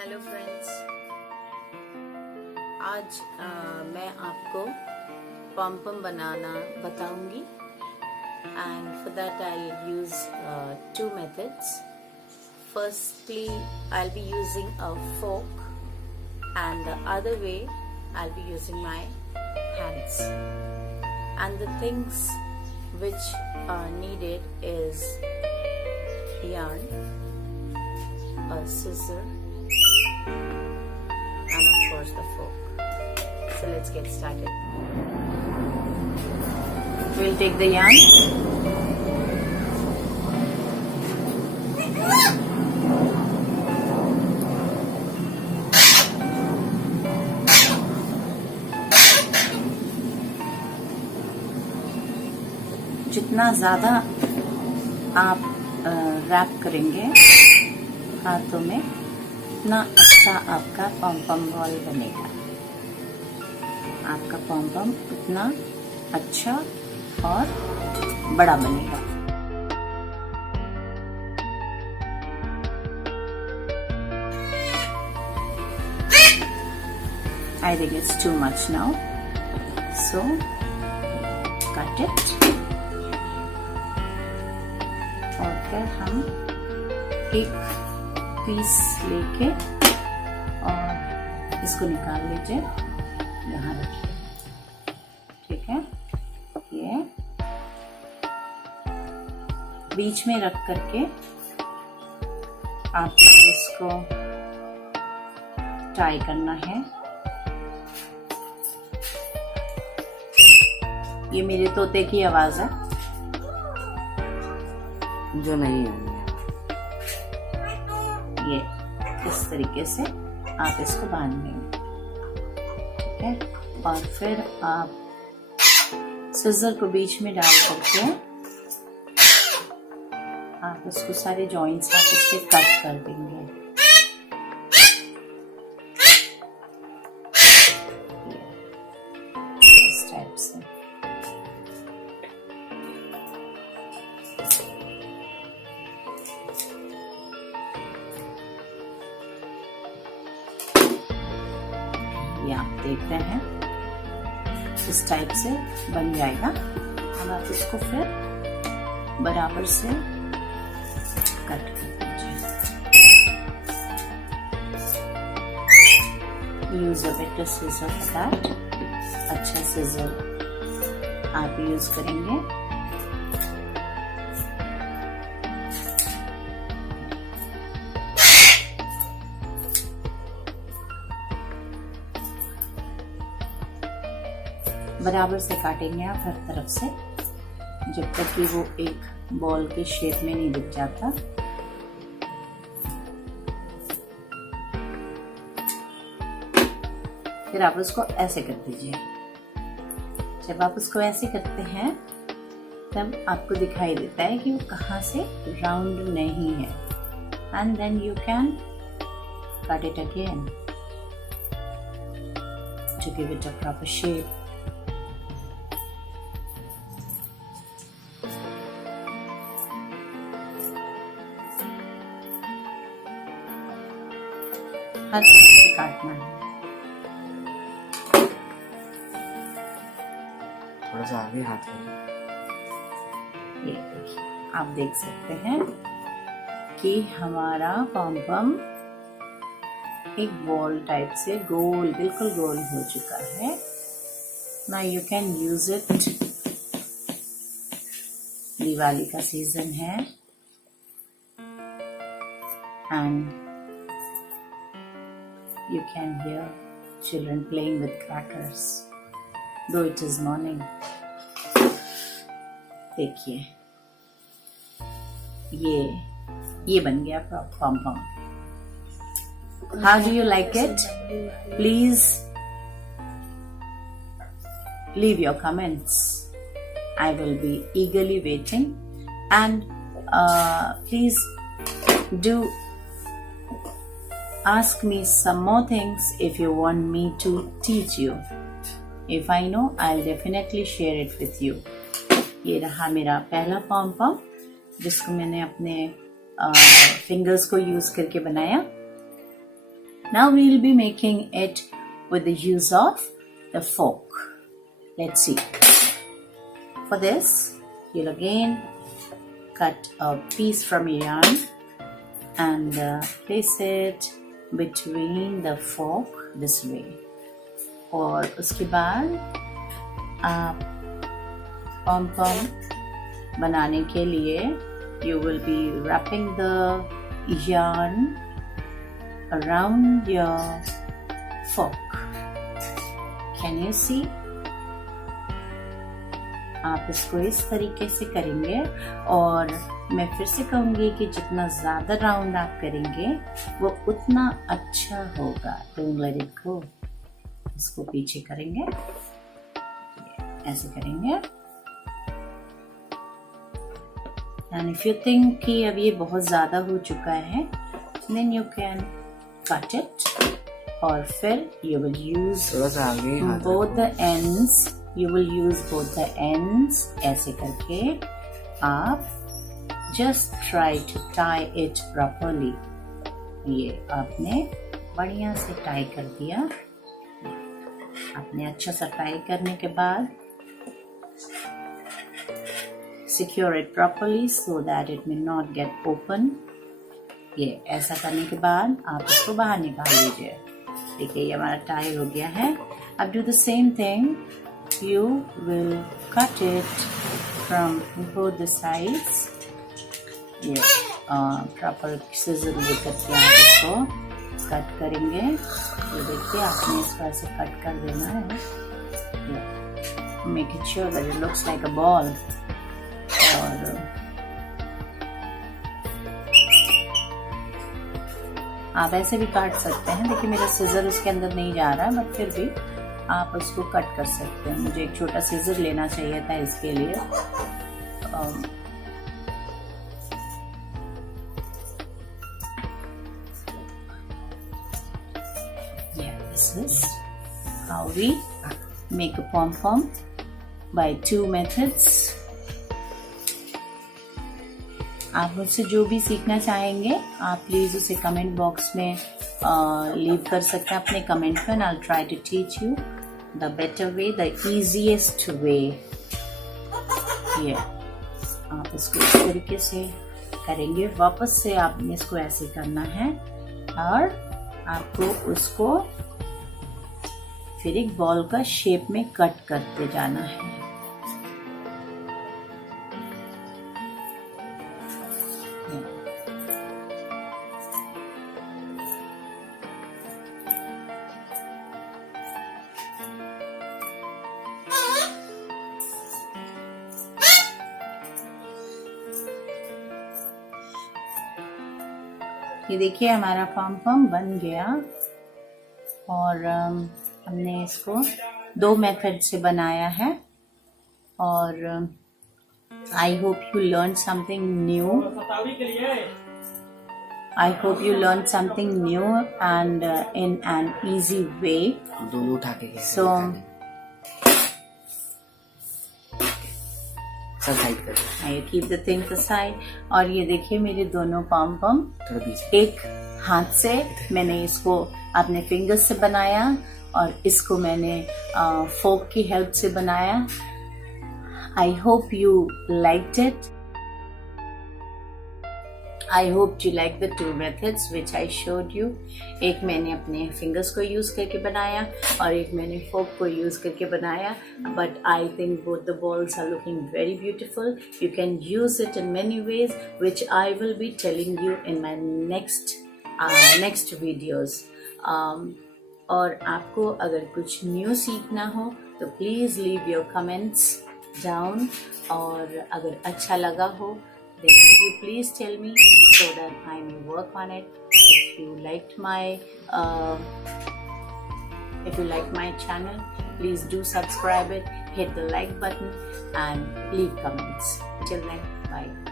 Hello friends, आज मैं आपको पॉम बनाना बताऊंगी and for that I'll use two methods. Firstly, I'll be using a fork and the other way I'll be using my hands. And the things which are needed is yarn, a scissor, and of course the fork. So let's get started. We'll take the yarn. जितना ज़्यादा आप rap करेंगे हाथों में उतना अच्छा आपका पॉम ball बनेगा। आपका पॉम उतना अच्छा और बड़ा बनेगा। I think it's too much now, so cut it. और फिर हम एक पीस लेके और इसको निकाल लीजिए, यहाँ रखिए, ठीक है। ये बीच में रख करके आपको इसको टाई करना है। ये मेरे तोते की आवाज है जो नहीं है। ये इस तरीके से आप इसको बांध देंगे, ठीक है। और फिर आप सिजर को बीच में डाल करके आप इसको सारे जॉइंट्स आप इसके कट कर देंगे। इस टाइप से ये आप देख रहे हैं, इस टाइप से बन जाएगा। अब आप इसको फिर बराबर से कट कर दीजिए। Use a better scissor for that. अच्छा सीजर आप यूज करेंगे। बराबर से काटेंगे आप हर तरफ से, जब तक कि वो एक बॉल के शेप में नहीं दिख जाता। फिर आप उसको ऐसे कर दीजिए। जब आप उसको ऐसे करते हैं तब आपको दिखाई देता है कि वो कहाँ से राउंड नहीं है। And then you can cut it again to give it a proper shape. हर तरफ से काटना है। थोड़ा सा आगे हाथ करें। ये देखिए, आप देख सकते हैं कि हमारा पॉम एक बॉल टाइप से गोल, बिल्कुल गोल हो चुका है। Now you can use it. Diwali का सीजन है and you can hear children playing with crackers, though it is morning. देखिए, ये बन गया पॉम। How do you like it? Please leave your comments. I will be eagerly waiting, and please do ask me some more things if you want me to teach you. If I know, I'll definitely share it with you. ये रहा मेरा पहला पॉम जिसको मैंने अपने fingers को use करके बनाया। Now we will be making it with the use of the fork. Let's see. For this, you'll again cut a piece from your yarn and place it between the fork this way. और उसके बाद आप pom pom बनाने के लिए you will be wrapping the yarn around your fork. Can you see? आप इसको इस तरीके से करेंगे और मैं फिर से कहूंगी कि जितना ज्यादा राउंड आप करेंगे वो उतना अच्छा होगा. Don't let it go. इसको पीछे करेंगे, ऐसे करेंगे. And if you think कि अब ये बहुत ज्यादा हो चुका है, then you can cut it. और फिर you will use both the ends. You will use both the ends. ऐसे करके आप just try to tie it properly. ये आपने बढ़िया से टाई कर दिया. आपने अच्छा सा टाई करने के बाद secure it properly so that it may not get open. ये ऐसा करने के बाद आप इसको बाहर निकाल लीजिए. देखिए ये हमारा टाई हो गया है. अब do the same thing. You will cut it from both the sides. ये proper scissor लेकर के आप इसको कट करेंगे. ये देखिए आपने इसको ऐसे कट कर देना है. Make it sure that it looks like a ball. और आप ऐसे भी काट सकते हैं. देखिए मेरा सीजर उसके अंदर नहीं जा रहा है, बट फिर भी आप उसको कट कर सकते हैं. मुझे एक छोटा सीजर लेना चाहिए था इसके लिए. This is how we make a pom pom by 2 methods. आप मुझसे जो भी सीखना चाहेंगे आप प्लीज उसे कमेंट बॉक्स में लीव कर सकते हैं अपने कमेंट में. and I'll try to teach you the better way, the easiest way. आप इसको इस तरीके से करेंगे. वापस से आपने इसको ऐसे करना है और आपको उसको फिर एक बॉल का शेप में कट करते जाना है. ये देखिए हमारा पॉम पॉम बन गया और हमने इसको 2 मेथड से बनाया है. और I hope you learn something new. I hope you learn something new and in an easy way. दोनों उठा के so I keep the thing side. और ये देखिए मेरे दोनों पॉम पॉम एक हाथ से मैंने इसको अपने फिंगर्स से बनाया और इसको मैंने फोक की हेल्प से बनाया. आई hope you liked it. I hope you like the 2 methods which I showed you. एक मैंने अपने फिंगर्स को यूज करके बनाया और एक मैंने फोक को यूज करके बनाया. But I think both the balls are looking very beautiful. You can use it in many ways which I will be telling you in my next videos. और आपको अगर कुछ न्यू सीखना हो तो please leave your comments down. और अगर अच्छा लगा हो then you please tell me so that I may work on it. If you liked my channel, please do subscribe it, hit the like button and leave comments. Till then, bye.